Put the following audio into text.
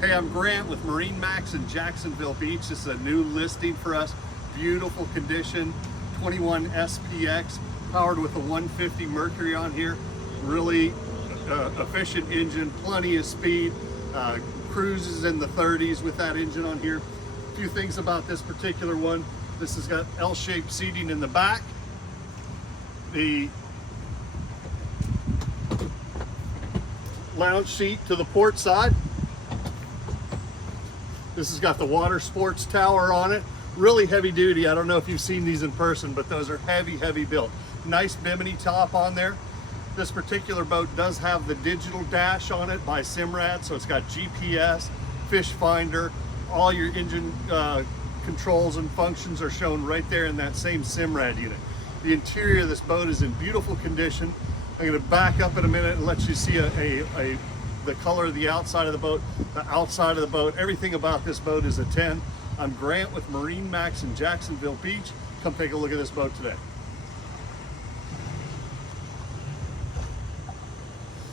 Hey, I'm Grant with Marinemax in Jacksonville Beach. This is a new listing for us. Beautiful condition, 21 SPX, powered with a 150 Mercury on here. Really efficient engine, plenty of speed. Cruises in the 30s with that engine on here. A few things about this particular one. This has got L-shaped seating in the back. The lounge seat to the port side. This has got the water sports tower on it. Really heavy duty. I don't know if you've seen these in person, but those are heavy built. Nice bimini top on there. This particular boat does have the digital dash on it by Simrad, so it's got GPS, fish finder, all your engine controls and functions are shown right there in that same Simrad unit. The interior of this boat is in beautiful condition. I'm going to back up in a minute and let you see the color of the outside of the boat, the outside of the boat. Everything about this boat is a 10. I'm Grant with Marinemax in Jacksonville Beach. Come take a look at this boat today.